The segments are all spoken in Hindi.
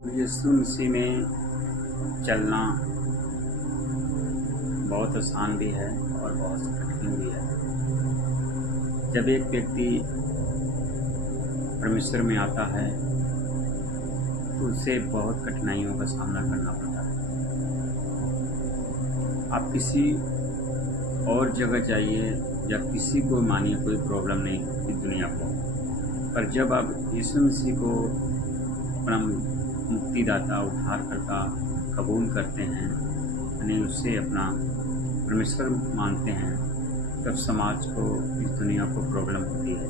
यीशु मसीह में चलना बहुत आसान भी है और बहुत कठिन भी है। जब एक व्यक्ति परमेश्वर में आता है तो उसे बहुत कठिनाइयों का सामना करना पड़ता है। आप किसी और जगह जाइए या किसी को मानिए, कोई प्रॉब्लम नहीं इस दुनिया को, पर जब आप यीशु मसीह को अपना मुक्तिदाता, उद्धारकर्ता कबूल करते हैं, यानी उससे अपना परमेश्वर मानते हैं, तब समाज को, इस दुनिया को प्रॉब्लम होती है।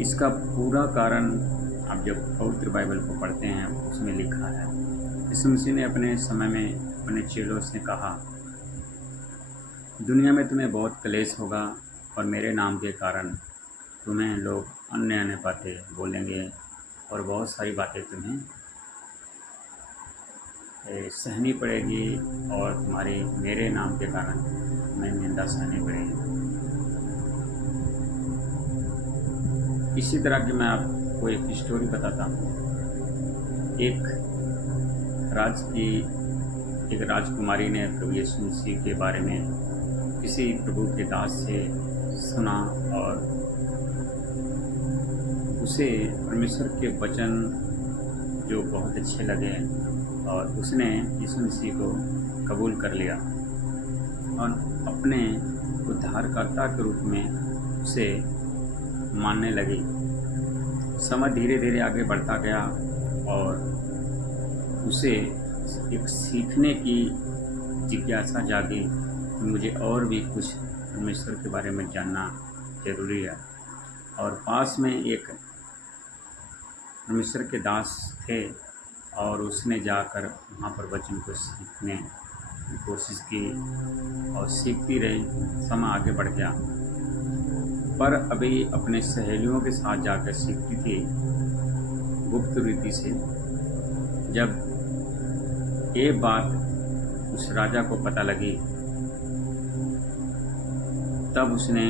इसका पूरा कारण आप जब पवित्र बाइबल को पढ़ते हैं उसमें लिखा है। यीशु मसीह ने अपने समय में अपने चेलों से कहा, दुनिया में तुम्हें बहुत क्लेश होगा और मेरे नाम के कारण तुम्हें लोग अन्य अन्य बातें बोलेंगे और बहुत सारी बातें तुम्हें सहनी पड़ेगी और तुम्हारे मेरे नाम के कारण तुम्हें निंदा सहनी पड़ेगी। इसी तरह की मैं आपको एक स्टोरी बताता हूँ। एक राजकुमारी ने प्रभु यीशु मसीह के बारे में किसी प्रभु के दास से सुना और उसे परमेश्वर के वचन जो बहुत अच्छे लगे और उसने यीशु मसीह को कबूल कर लिया और अपने उद्धारकर्ता के रूप में उसे मानने लगी। समय धीरे धीरे आगे बढ़ता गया और उसे एक सीखने की जिज्ञासा जागी कि मुझे और भी कुछ परमेश्वर के बारे में जानना जरूरी है। और पास में एक परमेश्वर के दास थे और उसने जाकर वहाँ पर वचन को सीखने की कोशिश की और सीखती रही। समय आगे बढ़ गया, पर अभी अपने सहेलियों के साथ जाकर सीखती थी गुप्त रीति से। जब ये बात उस राजा को पता लगी तब उसने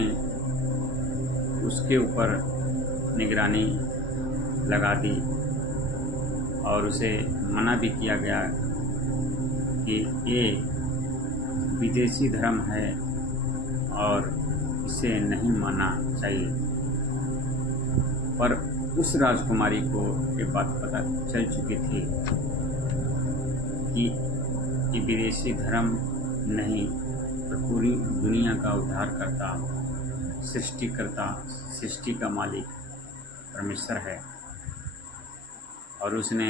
उसके ऊपर निगरानी लगा दी और उसे मना भी किया गया कि ये विदेशी धर्म है और इसे नहीं मानना चाहिए। पर उस राजकुमारी को ये बात पता चल चुकी थी कि ये विदेशी धर्म नहीं, पर पूरी दुनिया का उद्धारकर्ता, सृष्टिकर्ता, सृष्टि का मालिक परमेश्वर है। और उसने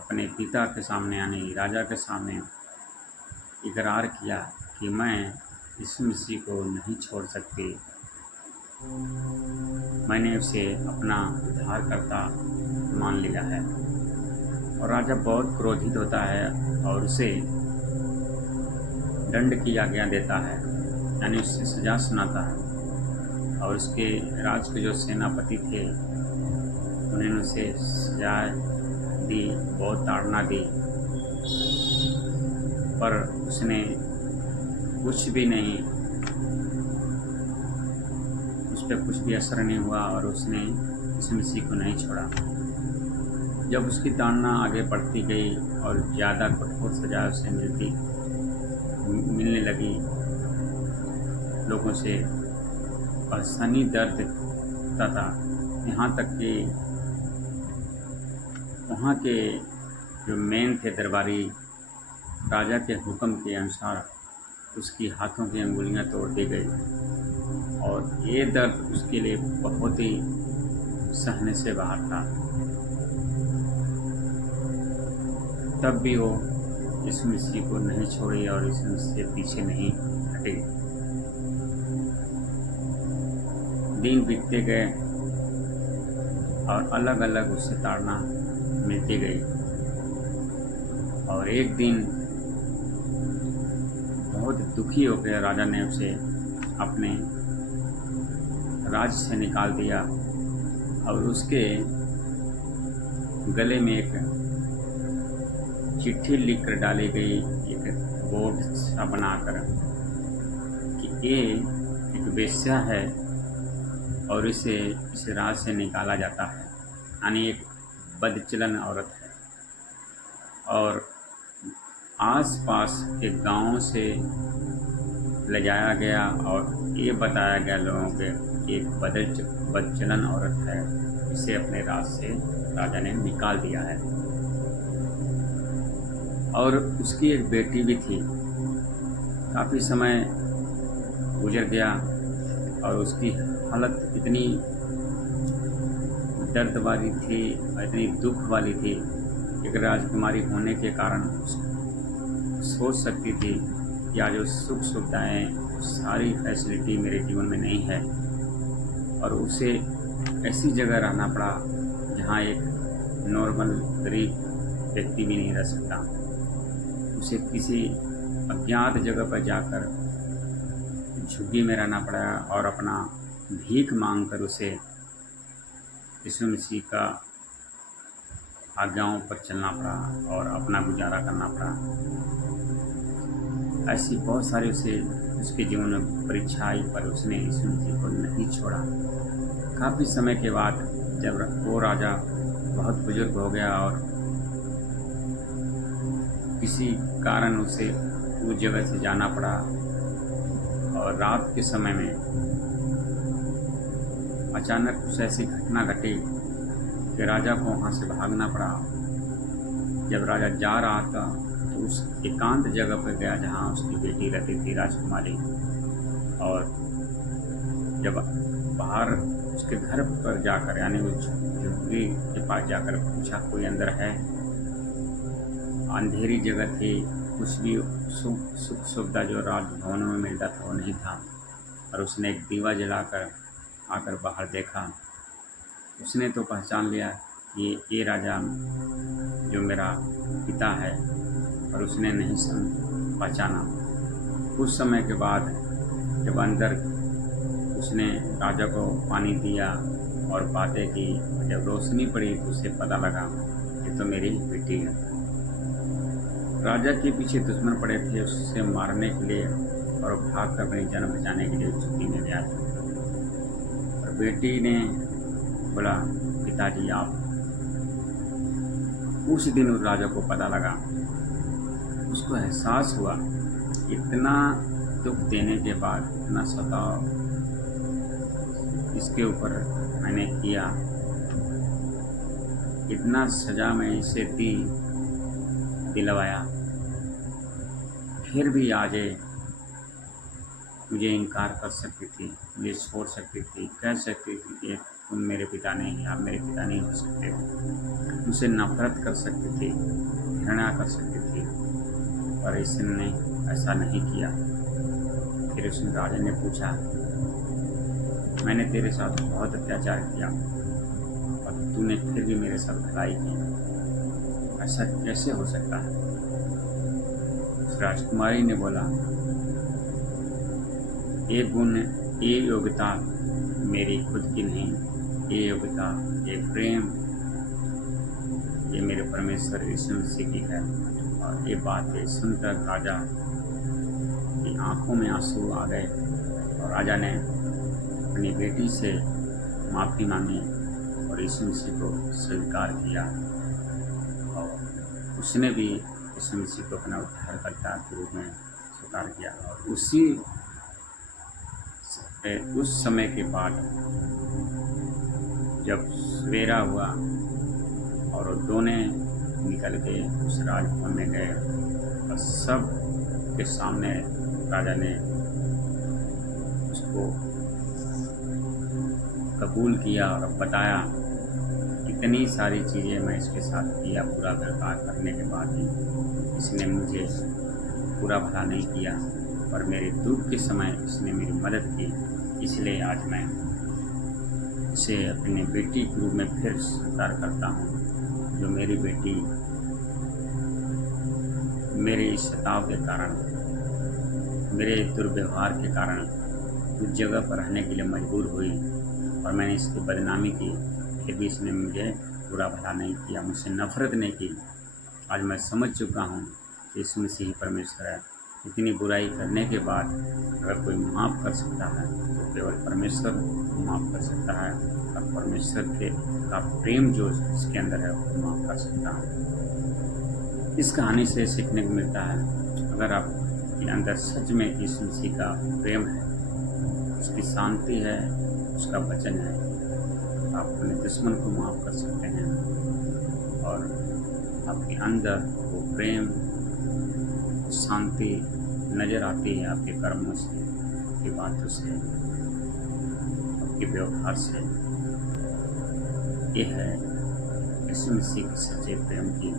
अपने पिता के सामने यानी राजा के सामने इकरार किया कि मैं यीशु मसीह को नहीं छोड़ सकती, मैंने उसे अपना उद्धारकर्ता मान लिया है। और राजा बहुत क्रोधित होता है और उसे दंड की आज्ञा देता है, यानी उससे सजा सुनाता है। और उसके राज के जो सेनापति थे उन्होंने उसे सजा दी, बहुत ताड़ना दी, पर उसने कुछ भी नहीं, उस पर कुछ भी असर नहीं हुआ और उसने यीशु मसीह को नहीं छोड़ा। जब उसकी ताड़ना आगे बढ़ती गई और ज़्यादा कठोर सजा उसे मिलने लगी, लोगों से असहनीय दर्द होता था, यहाँ तक कि वहाँ के जो मेन थे दरबारी, राजा के हुक्म के अनुसार उसकी हाथों की अंगुलियाँ तोड़ दी गई और ये दर्द उसके लिए बहुत ही सहने से बाहर था। तब भी वो यीशु मसीह को नहीं छोड़ी और यीशु मसीह से पीछे नहीं हटी। दिन बीतते गए और अलग अलग उससे ताड़ना मिलती गई। और एक दिन बहुत दुखी होकर राजा ने उसे अपने राज्य से निकाल दिया और उसके गले में एक चिट्ठी लिखकर डाली गई, एक बोर्ड सा बनाकर कि ये एक वेश्या है और इसे इस राज से निकाला जाता है, यानी एक बदचलन औरत है। और आस-पास के गाँव से ले जाया गया और ये बताया गया लोगों के कि एक बदचलन औरत है, इसे अपने राज से राजा ने निकाल दिया है। और उसकी एक बेटी भी थी। काफ़ी समय गुजर गया और उसकी हालत इतनी दर्द वाली थी, इतनी दुख वाली थी। एक राजकुमारी होने के कारण सोच सकती थी कि आज जो सुख सुविधाएँ सारी फैसिलिटी मेरे जीवन में नहीं है, और उसे ऐसी जगह रहना पड़ा जहाँ एक नॉर्मल गरीब व्यक्ति भी नहीं रह सकता। उसे किसी अज्ञात जगह पर जाकर झुग्गी में रहना पड़ा और अपना भीख मांगकर उसे यीशु मसीह का आज्ञाओं पर चलना पड़ा और अपना गुजारा करना पड़ा। ऐसी बहुत सारी उसके जीवन में परीक्षा आई, पर उसने यीशु मसीह को नहीं छोड़ा। काफ़ी समय के बाद जब वो राजा बहुत बुजुर्ग हो गया और किसी कारण उसे उस जगह से जाना पड़ा, और रात के समय में अचानक कुछ ऐसी घटना घटी कि राजा को वहाँ से भागना पड़ा। जब राजा जा रहा था तो उस एकांत जगह पर गया जहाँ उसकी बेटी रहती थी, राजकुमारी। और जब बाहर उसके घर पर जाकर, यानी उस झुग्गी के पास जाकर पूछा कोई अंदर है। अंधेरी जगह थी, कुछ भी सुख सुविधा जो राजभवनों में मिलता था वो नहीं था। और उसने एक दीवा जलाकर आकर बाहर देखा। उसने तो पहचान लिया कि ये राजा जो मेरा पिता है, और उसने नहीं पहचाना। कुछ समय के बाद जब अंदर उसने राजा को पानी दिया और बातें की, जब रोशनी पड़ी तो उसे पता लगा कि तो मेरी बेटी है। राजा के पीछे दुश्मन पड़े थे उससे मारने के लिए, और भाग कर अपनी जान बचाने के लिए झुग्गी में गया था। और बेटी ने बोला, पिताजी आप। उस दिन उस राजा को पता लगा, उसको एहसास हुआ, इतना दुख देने के बाद, इतना सताव इसके ऊपर मैंने किया, इतना सज़ा मैं इसे दिलवाया, फिर भी आज मुझे इनकार कर सकती थी, मुझे छोड़ सकती थी, कह सकती थी कि तुम मेरे पिता नहीं, आप मेरे पिता नहीं हो सकते, मुझसे नफरत कर सकती थी, घृणा कर सकती थी, पर इसने ऐसा नहीं किया। फिर उस राजा ने पूछा, मैंने तेरे साथ बहुत अत्याचार किया और तूने फिर भी मेरे साथ भलाई की, ऐसा कैसे हो सकता है? उस राजकुमारी ने बोला, ये गुण, ये योग्यता मेरी खुद की नहीं, ये योग्यता, ये प्रेम, ये मेरे परमेश्वर यीशु मसीह की है। और ये बातें सुनकर राजा की आंखों में आंसू आ गए, और राजा ने अपनी बेटी से माफ़ी मांगी और यीशु मसीह को स्वीकार किया, और उसने भी यीशु मसीह को अपना उद्धारकर्ता के रूप में स्वीकार किया। और उस समय के बाद जब सवेरा हुआ और दोनों निकल के उस राजभवन में गए, और सब के सामने राजा ने उसको कबूल किया और बताया, इतनी सारी चीज़ें मैं इसके साथ किया, पूरा व्यवहार करने के बाद भी इसने मुझे पूरा भला नहीं किया, पर मेरे दुख के समय इसने मेरी मदद की, इसलिए आज मैं इसे अपनी बेटी के रूप में फिर स्वीकार करता हूँ। जो मेरी बेटी मेरे इस सताव के कारण, मेरे दुर्व्यवहार के कारण उस जगह पर रहने के लिए मजबूर हुई, और मैंने इसकी बदनामी की, फिर भी इसने मुझे बुरा भला नहीं किया, मुझसे नफ़रत नहीं की। आज मैं समझ चुका हूँ कि यीशु मसीह परमेश्वर है, इतनी बुराई करने के बाद अगर कोई माफ़ कर सकता है तो केवल परमेश्वर माफ़ कर सकता है, और परमेश्वर का प्रेम जो इसके अंदर है वो माफ़ कर सकता है। इस कहानी से सीखने को मिलता है, अगर आपके अंदर सच में यीशु मसीह का प्रेम है, उसकी शांति है, उसका वचन है, आप अपने दुश्मन को माफ़ कर सकते हैं और आपके अंदर वो प्रेम, शांति नज़र आती है आपके कर्मों से, आपकी बातों से, आपके व्यवहार से। ये है यीशु मसीह के सच्चे प्रेम की